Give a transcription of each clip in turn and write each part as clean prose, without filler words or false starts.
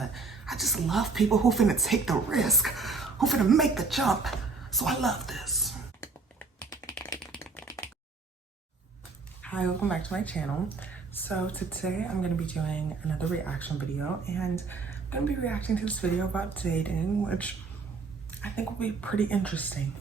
but I just love people who finna take the risk, who finna make the jump. So I love this. Hi, welcome back to my channel. So today I'm gonna be doing another reaction video, and I'm gonna be reacting to this video about dating, which I think will be pretty interesting.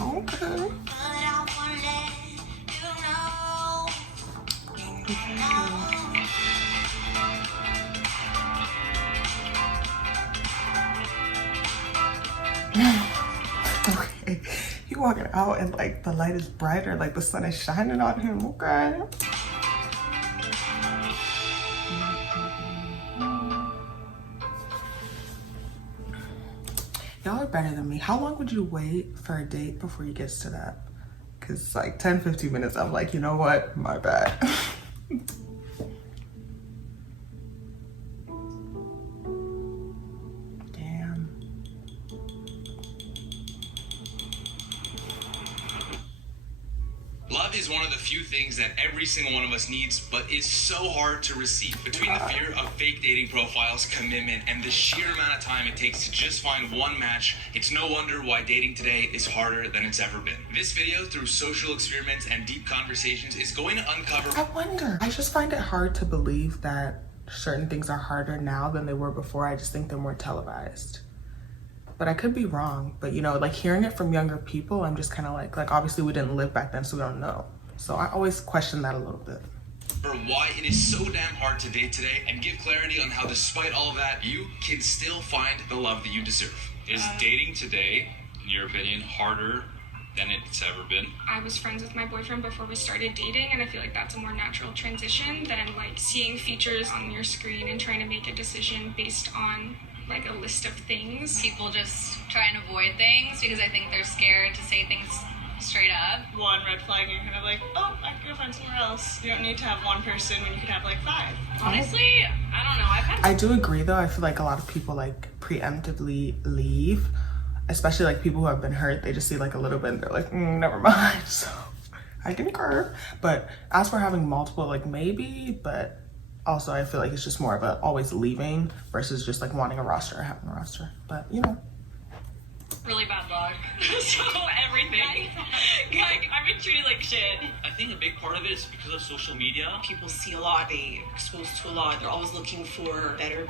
Okay. Okay, he walking out and like the light is brighter, like the sun is shining on him. Okay. Y'all are better than me. How long would you wait for a date before you gets to that? Cause like 10-15 minutes, I'm like, you know what? My bad. Love is one of the few things that every single one of us needs, but is so hard to receive. Between the fear of fake dating profiles, commitment, and the sheer amount of time it takes to just find one match, it's no wonder why dating today is harder than it's ever been. This video, through social experiments and deep conversations, is going to uncover... I wonder. I just find it hard to believe that certain things are harder now than they were before. I just think they're more televised. But I could be wrong. But you know, like hearing it from younger people, I'm just kind of like obviously we didn't live back then, so we don't know. So I always question that a little bit. For why it is so damn hard to date today, and give clarity on how despite all of that, you can still find the love that you deserve. Is dating today, in your opinion, harder than it's ever been? I was friends with my boyfriend before we started dating, and I feel like that's a more natural transition than like seeing features on your screen and trying to make a decision based on like a list of things. People just try and avoid things because I think they're scared to say things straight up. One red flag, you're kind of like, oh, I could go find somewhere else. You don't need to have one person when you could have like 5. Honestly, I don't know. I've had I do agree though. I feel like a lot of people like preemptively leave, especially like people who have been hurt. They just see like a little bit and they're like, never mind. So I concur. But as for having multiple, like maybe, but also I feel like it's just more of a always leaving versus just like wanting a roster or having a roster. But you know. really bad luck. So everything. Like, I've been treated like shit. I think a big part of it is because of social media. People see a lot, they exposed to a lot. They're always looking for better.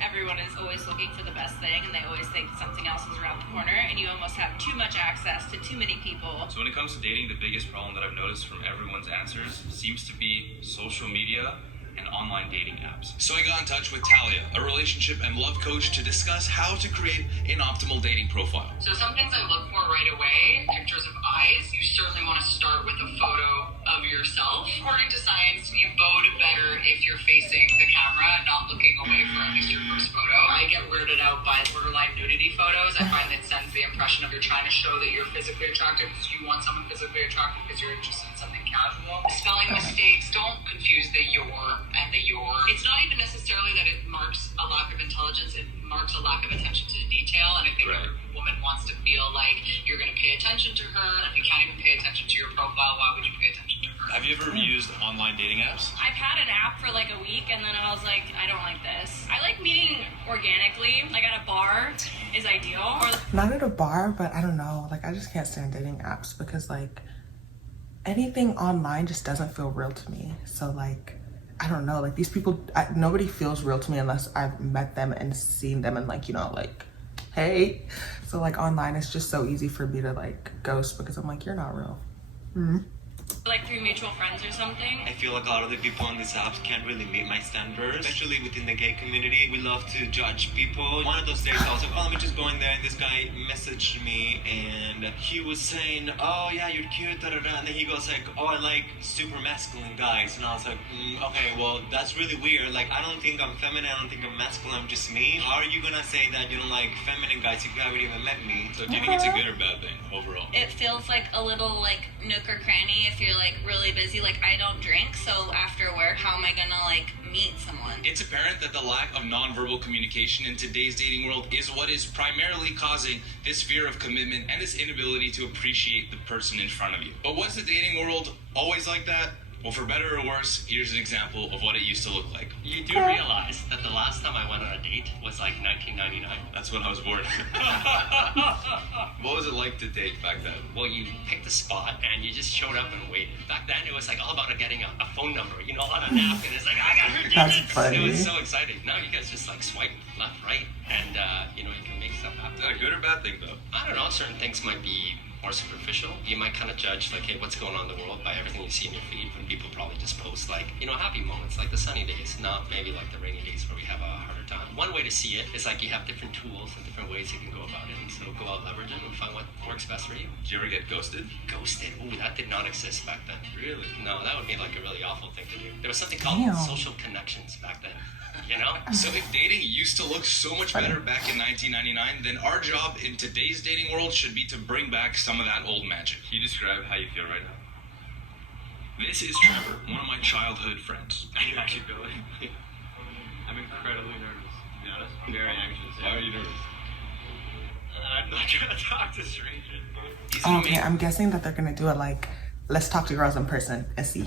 Everyone is always looking for the best thing, and they always think something else is around the corner, and you almost have too much access to too many people. So when it comes to dating, the biggest problem that I've noticed from everyone's answers seems to be social media and online dating apps. So I got in touch with Talia, a relationship and love coach, to discuss how to create an optimal dating profile. So some things I look for right away, pictures of eyes. You certainly want to start with a photo of yourself. According to science, you bode better if you're facing the camera, not looking away for at least your first photo. I get weirded out by borderline nudity photos. I find it sends the impression of you're trying to show that you're physically attractive because you want someone physically attractive because you're interested in something casual. Spelling mistakes, don't confuse the your and the your. It's not even necessarily that it marks a lack of intelligence, it marks a lack of attention to detail, and I think every woman wants to feel like you're going to pay attention to her, and if you can't even pay attention to your profile, why would you pay attention to her? Have you ever used online dating apps? I've had an app for like a week, and then I was like, I don't like this. I like meeting organically, like at a bar is ideal. Or Not at a bar, but I don't know. Like I just can't stand dating apps because like anything online just doesn't feel real to me. So like, I don't know, like these people, nobody feels real to me unless I've met them and seen them and like, you know, like, hey. So like online, it's just so easy for me to like ghost because I'm like, you're not real. like through mutual friends or something. I feel like a lot of the people on these apps can't really meet my standards, especially within the gay community. We love to judge people. One of those days I was like, oh, let me just go in there, and this guy messaged me and he was saying, oh yeah, you're cute, and then he goes like, oh, I like super masculine guys, and I was like, okay, well, that's really weird. Like, I don't think I'm feminine, I don't think I'm masculine, I'm just me. How are you gonna say that you don't like feminine guys if you haven't even met me? So do you think it's a good or bad thing overall? It feels like a little like nook or cranny if you're like really busy. Like I don't drink, so after work, how am I gonna like meet someone? It's apparent that the lack of nonverbal communication in today's dating world is what is primarily causing this fear of commitment and this inability to appreciate the person in front of you. But was the dating world always like that? Well, for better or worse, here's an example of what it used to look like. You do realize that the last time I went on a date was like 1999. That's when I was born. What was it like to date back then? Well, you picked a spot and you just showed up and waited. Back then, it was like all about getting a phone number, you know, on a napkin. It's like, I got her That's digits. funny. It was so exciting. Now you guys just like swipe left, right, and you know, you can make stuff happen. Is that a good or bad thing, though? I don't know, certain things might be more superficial. You might kind of judge like, hey, what's going on in the world by everything you see in your feed, when people probably just post like, you know, happy moments, like the sunny days, not maybe like the rainy days where we have a harder time. One way to see it is like you have different tools and different ways you can go about it, and so go out, leverage it, and find what works best for you. Did you ever get ghosted? Ghosted? Ooh, that did not exist back then. Really? No, that would be like a really awful thing to do. There was something called Damn. social connections back then, you know? So if dating used to look so much better back in 1999, then our job in today's dating world should be to bring back some of that old magic. Can you describe how you feel right now? This is Trevor, one of my childhood friends. Keep going. I'm incredibly nervous, to be honest. I'm very anxious. Why are you nervous? I'm not trying to talk to strangers. He's an Okay, I'm guessing that they're gonna do it like, let's talk to girls in person and see.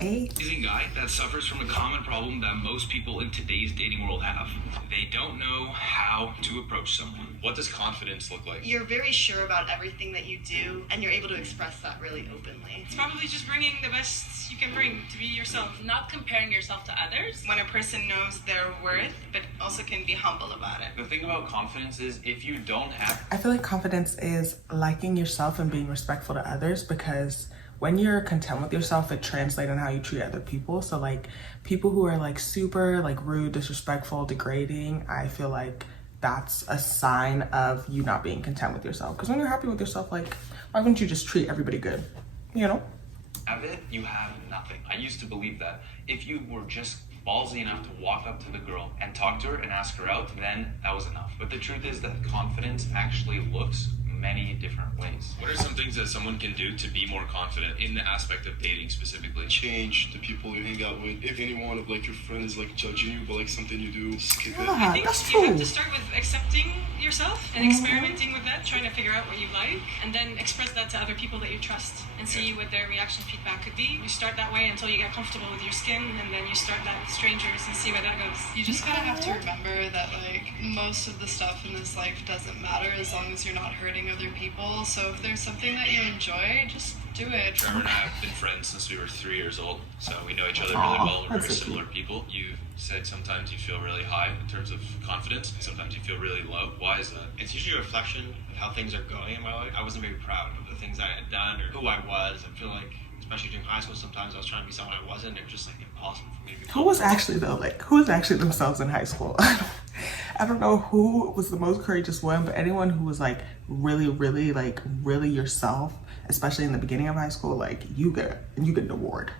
amazing guy that suffers from a common problem that most people in today's dating world have. They don't know how to approach someone. What does confidence look like? You're very sure about everything that you do, and you're able to express that really openly. It's probably just bringing the best you can bring to be yourself. Not comparing yourself to others. When a person knows their worth, but also can be humble about it. The thing about confidence is if you don't have I feel like confidence is liking yourself and being respectful to others, because when you're content with yourself, it translates in how you treat other people. So like people who are like super like rude, disrespectful, degrading, I feel like that's a sign of you not being content with yourself. Because when you're happy with yourself, like why wouldn't you just treat everybody good? You know? have it, you have nothing. I used to believe that. If you were just ballsy enough to walk up to the girl and talk to her and ask her out, then that was enough. But the truth is that confidence actually looks many different ways. What are some things that someone can do to be more confident in the aspect of dating specifically? Change the people you hang out with. If anyone of like your friends is like judging you, but like something you do, skip it. I think that's you true. have to start with accepting yourself and experimenting with that, trying to figure out what you like, and then express that to other people that you trust and see what their reaction feedback could be. You start that way until you get comfortable with your skin, and then you start that with strangers and see where that goes. You just kind of have to remember that like most of the stuff in this life doesn't matter as long as you're not hurting other people. So if there's something that you enjoy, just do it. Trevor and I have been friends since we were 3 years old, so we know each other really well. We're that's very so similar people. You said sometimes you feel really high in terms of confidence, and sometimes you feel really low. Why is that? It's usually a reflection of how things are going in my life. I wasn't very proud of the things I had done or who I was. I feel like, especially during high school, sometimes I was trying to be someone I wasn't. It was just like impossible for me to be. Who was actually though, like who was actually themselves in high school? I don't know who was the most courageous one, but anyone who was like really yourself, especially in the beginning of high school, like you get an award.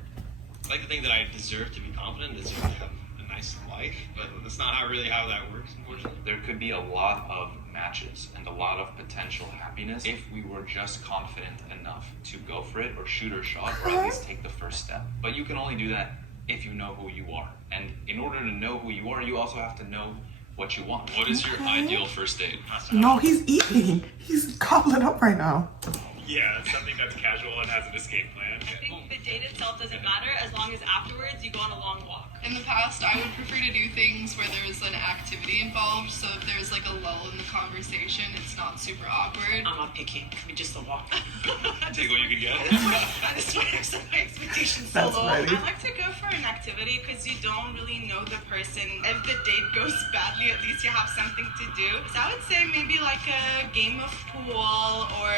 I like to think that I deserve to be confident, deserve to have a nice life, but that's not how that works, unfortunately. There could be a lot of matches and a lot of potential happiness if we were just confident enough to go for it or shoot our shot or at least take the first step. But you can only do that if you know who you are. And in order to know who you are, you also have to know what you want. What is your ideal first date? No, he's eating. He's gobbling up right now. Yeah, something that's casual and has an escape plan. I think the date itself doesn't matter as long as afterwards you go on a long walk. In the past, I would prefer to do things where there was an activity involved. So if there's like a lull in the conversation, it's not super awkward. I'm not picky. Give me just a walk. Take what you can get. That's why I set my expectations That's so low. funny. I like to go for an activity because you don't really know the person. If the date goes badly, at least you have something to do. So I would say maybe like a game of pool or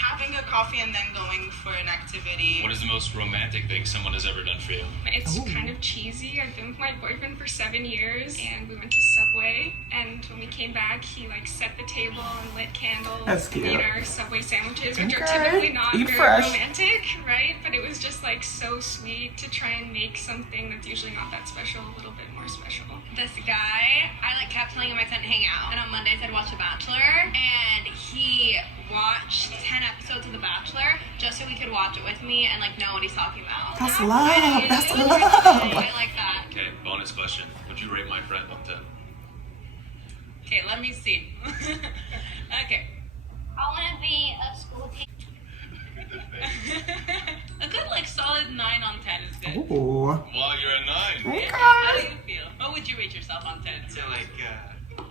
having a coffee and then going for an activity. What is the most romantic thing someone has ever done for you? It's kind of cheesy. I've been with my boyfriend for 7 years, and we went to Subway, and when we came back, he like set the table and lit candles. That's and cute. ate our Subway sandwiches, which are Okay. typically not Eat very fresh. romantic, right? But it was just like so sweet to try and make something that's usually not that special a little bit more special. This guy, I like kept telling him I couldn't hang out. And on Mondays I'd watch The Bachelor, and he watched 10 episodes of The Bachelor just so he could watch it with me and like know what he's talking about. That's love. That's love. I like that. Okay, bonus question. Would you rate my friend 1 to 10? Okay, let me see. Okay. I want to be a school teacher. A good like solid 9 on 10 is good. Ooh. Wow, you're a 9. Okay. Yeah, how do you feel? What would you rate yourself on 10? So like 7.5.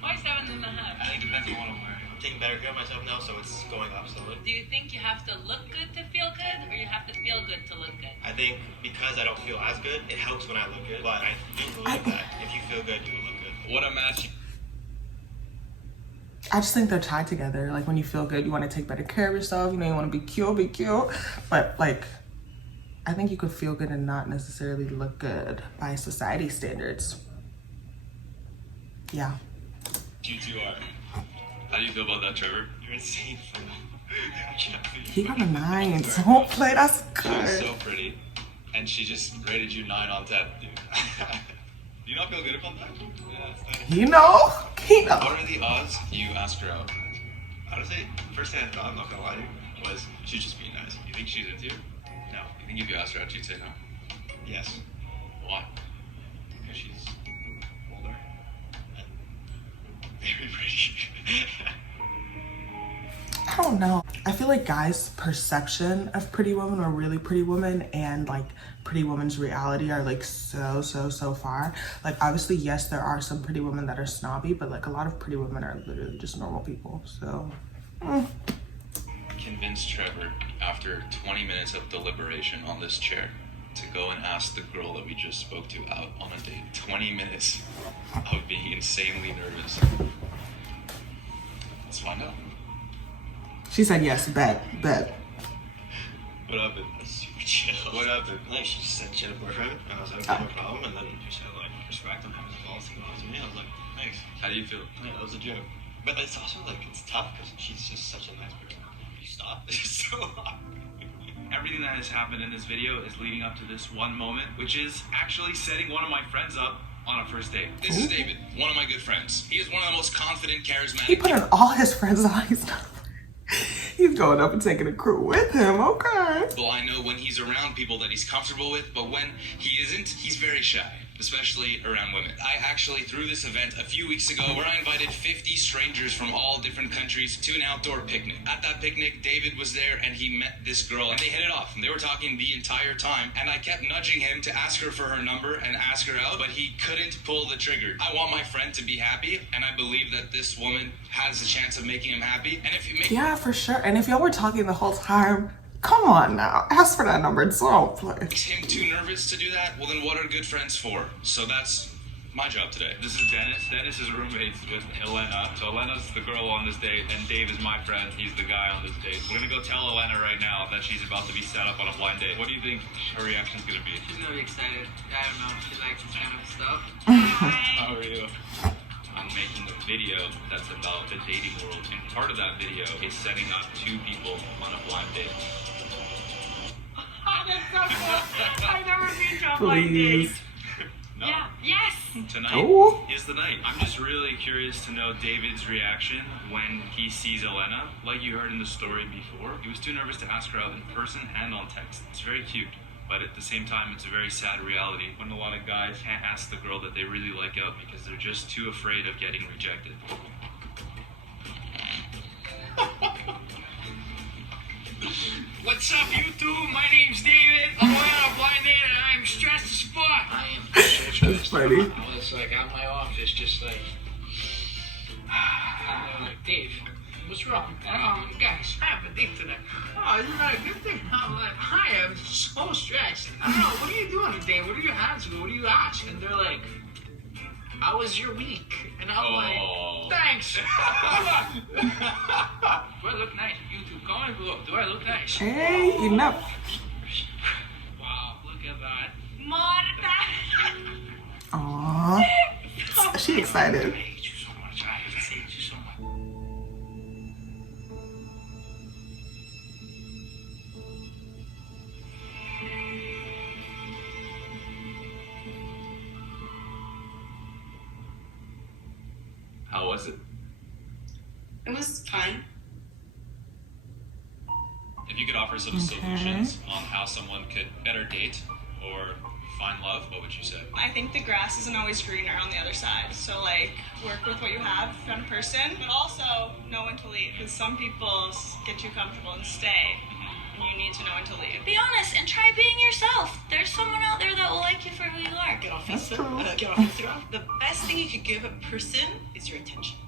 Why 7.5? I think it depends on what I'm wearing. I'm taking better care of myself now, so it's going up slowly. Do you think you have to look good to feel good, or you have to feel good to look good? I think because I don't feel as good, it helps when I look good. But I do believe that if you feel good, you will look good. What a match. I just think they're tied together. Like when you feel good, you want to take better care of yourself. You know, you want to be cute. But like, I think you could feel good and not necessarily look good by society standards. Yeah. You two are. How do you feel about that, Trevor? You're insane for that. He got a 9. Don't play. That's She was good. so pretty, and she just rated you 9 on 10, dude. Do you not feel good about that? Yeah, it's nice. You know. He knows. What are the odds you ask her out? Honestly, first thing I thought, I'm not gonna lie to you, was she's just being nice. You think she's into you? No. You think if you asked her out, she'd say no? Yes. Why? Because she's older and very pretty. I don't know. I feel like guys' perception of Pretty Woman or really Pretty Woman and like Pretty Woman's reality are like so far. Like obviously, yes, there are some Pretty Women that are snobby, but like a lot of Pretty Women are literally just normal people. So, Convince Trevor, after 20 minutes of deliberation on this chair, to go and ask the girl that we just spoke to out on a date. 20 minutes of being insanely nervous. Let's find out. she said yes. Bet. What happened? Super chill. What happened? Like she just said she had a boyfriend, and I was like, okay, no problem. And then she said like, respect him, have his balls to go out to me. I was like, thanks. How do you feel? Yeah, that was a joke. But it's also like it's tough because she's just such a nice person. You stop. It's so hard. Everything that has happened in this video is leading up to this one moment, which is actually setting one of my friends up on a first date. This is David, one of my good friends. He is one of the most confident, He charismatic. put in all his friends' eyes. He's going up and taking a crew with him. Okay. Well, I know when he's around people that he's comfortable with, but when he isn't, he's very shy, especially around women. I actually threw this event a few weeks ago where I invited 50 strangers from all different countries to an outdoor picnic. At that picnic, David was there and he met this girl and they hit it off. And they were talking the entire time and I kept nudging him to ask her for her number and ask her out, but he couldn't pull the trigger. I want my friend to be happy and I believe that this woman has a chance of making him happy. And if you make Yeah, for sure. And if y'all were talking the whole time, come on now. Ask for that number. Don't play. him too nervous to do that, well then what are good friends for? So that's my job today. This is Dennis. Dennis is roommates with Elena. So Elena's the girl on this date, and Dave is my friend. He's the guy on this date. We're gonna go tell Elena right now that she's about to be set up on a blind date. What do you think her reaction's gonna be? She's gonna be excited. I don't know. She likes this kind of stuff. How are you? I'm making a video that's about the dating world, and part of that video is setting up 2 people on a blind date. I've never been to a Please. No. Yeah. Yes. Tonight Oh. is the night. I'm just really curious to know David's reaction when he sees Elena. Like you heard in the story before, he was too nervous to ask her out in person and on text. It's very cute, but at the same time, it's a very sad reality when a lot of guys can't ask the girl that they really like out because they're just too afraid of getting rejected. What's up, YouTube? My name's David. I'm going on a blind date and I am stressed as fuck. I am so stressed. That's funny. I was like at my office, just like, Dave, what's wrong? Guys, I have a date today. Oh, isn't that a good thing? I'm like, I am so stressed. I don't know, what are you doing today? What are your hands doing? What are you asking? And they're like, how was your week? And I'm like, thanks. Do I look nice? YouTube, comment below. Do I look nice? Hey, enough. Wow, look at that. Marta. Aww. She excited. I hate you so much. I hate you so much. How was it? It was fun. If you could offer some solutions on how someone could better date or find love, what would you say? I think the grass isn't always greener on the other side. So like, work with what you have, find a person, but also know when to leave. Because some people get too comfortable and stay. And you need to know when to leave. Be honest and try being yourself. There's someone out there that will like you for who you are. Get off Instagram. The best thing you could give a person is your attention.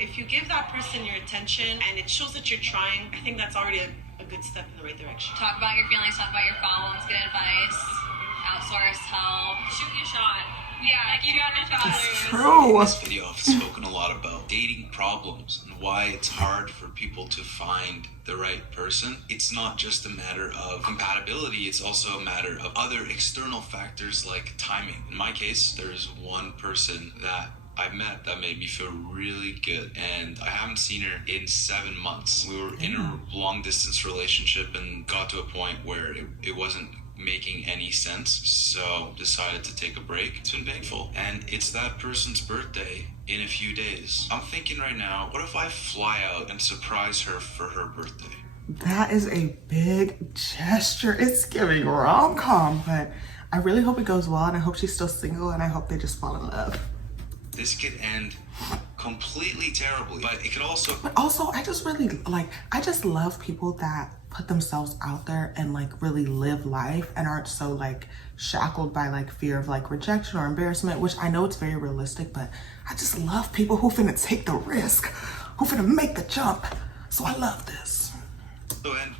If you give that person your attention and it shows that you're trying, I think that's already a good step in the right direction. Talk about your feelings, talk about your problems, get advice, outsource help, shoot your shot. Yeah, like you got no shot. It's true. This video I've spoken a lot about dating problems and why it's hard for people to find the right person. It's not just a matter of compatibility, it's also a matter of other external factors like timing. In my case, there's one person that I met that made me feel really good, and I haven't seen her in 7 months. We were in a long distance relationship and got to a point where it wasn't making any sense, so decided to take a break. It's been painful, and it's that person's birthday in a few days. I'm thinking right now, what if I fly out and surprise her for her birthday? That is a big gesture. It's giving rom-com, but I really hope it goes well, and I hope she's still single, and I hope they just fall in love. This could end completely terribly, but it could also... But also, I just really, like, I just love people that put themselves out there and, like, really live life and aren't so, like, shackled by, like, fear of, like, rejection or embarrassment, which I know it's very realistic, but I just love people who finna take the risk, who finna make the jump. So I love this. So, and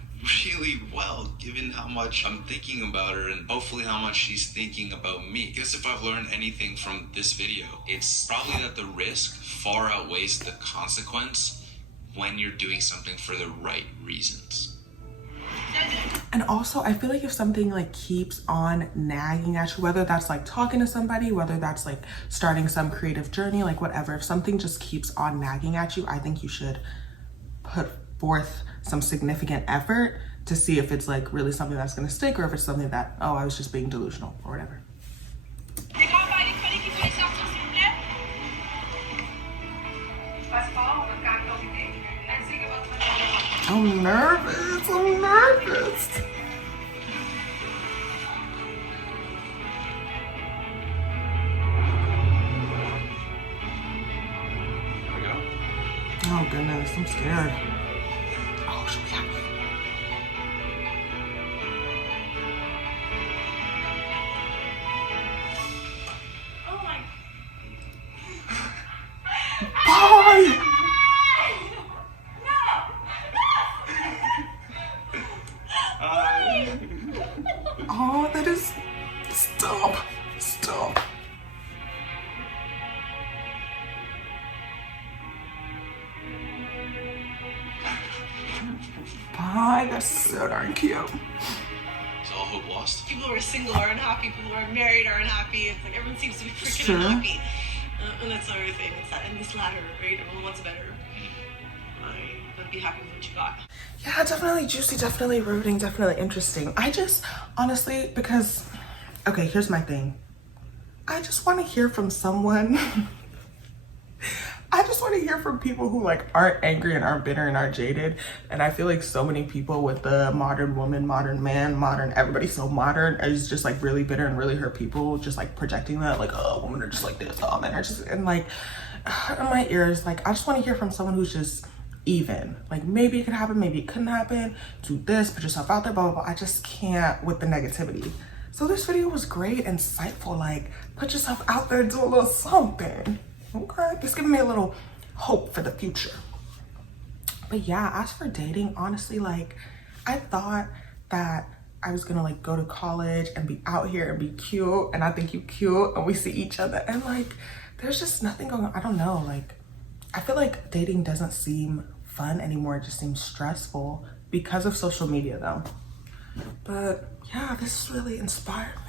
really well, given how much I'm thinking about her and hopefully how much she's thinking about me. I guess if I've learned anything from this video, it's probably that the risk far outweighs the consequence when you're doing something for the right reasons. And also, I feel like if something like keeps on nagging at you, whether that's like talking to somebody, whether that's like starting some creative journey, like whatever, if something just keeps on nagging at you, I think you should put forth some significant effort to see if it's like really something that's gonna stick, or if it's something that, oh, I was just being delusional or whatever. I'm nervous, I'm nervous. There we go. Oh goodness, I'm scared. Oh, she'll be happy. Oh my. Bye! Oh, that is... Stop. Stop. Bye, that's so darn cute. Is all hope lost? People who are single are unhappy, people who are married are unhappy. It's like everyone seems to be freaking Sure. unhappy. And that's the other thing. It's that in this ladder, right? Everyone wants better. But be happy with what you got. Yeah, definitely juicy, definitely rooting, definitely interesting. I just, honestly, because, okay, here's my thing. I just want to hear from someone. I just want to hear from people who like aren't angry and aren't bitter and aren't jaded. And I feel like so many people with the modern woman, modern man, modern, everybody's so modern is just like really bitter and really hurt people, just like projecting that like, oh, women are just like this, oh, men are just, and like in my ears, like I just want to hear from someone who's just even. Like maybe it could happen, maybe it couldn't happen, do this, put yourself out there, blah, blah, blah. I just can't with the negativity. So this video was great, insightful, like put yourself out there, do a little something. Okay, it's giving me a little hope for the future. But yeah, as for dating, honestly, like I thought that I was gonna like go to college and be out here and be cute, and I think you cute and we see each other and like there's just nothing going on. I don't know, like I feel like dating doesn't seem fun anymore. It just seems stressful because of social media though. But yeah, this really inspired me.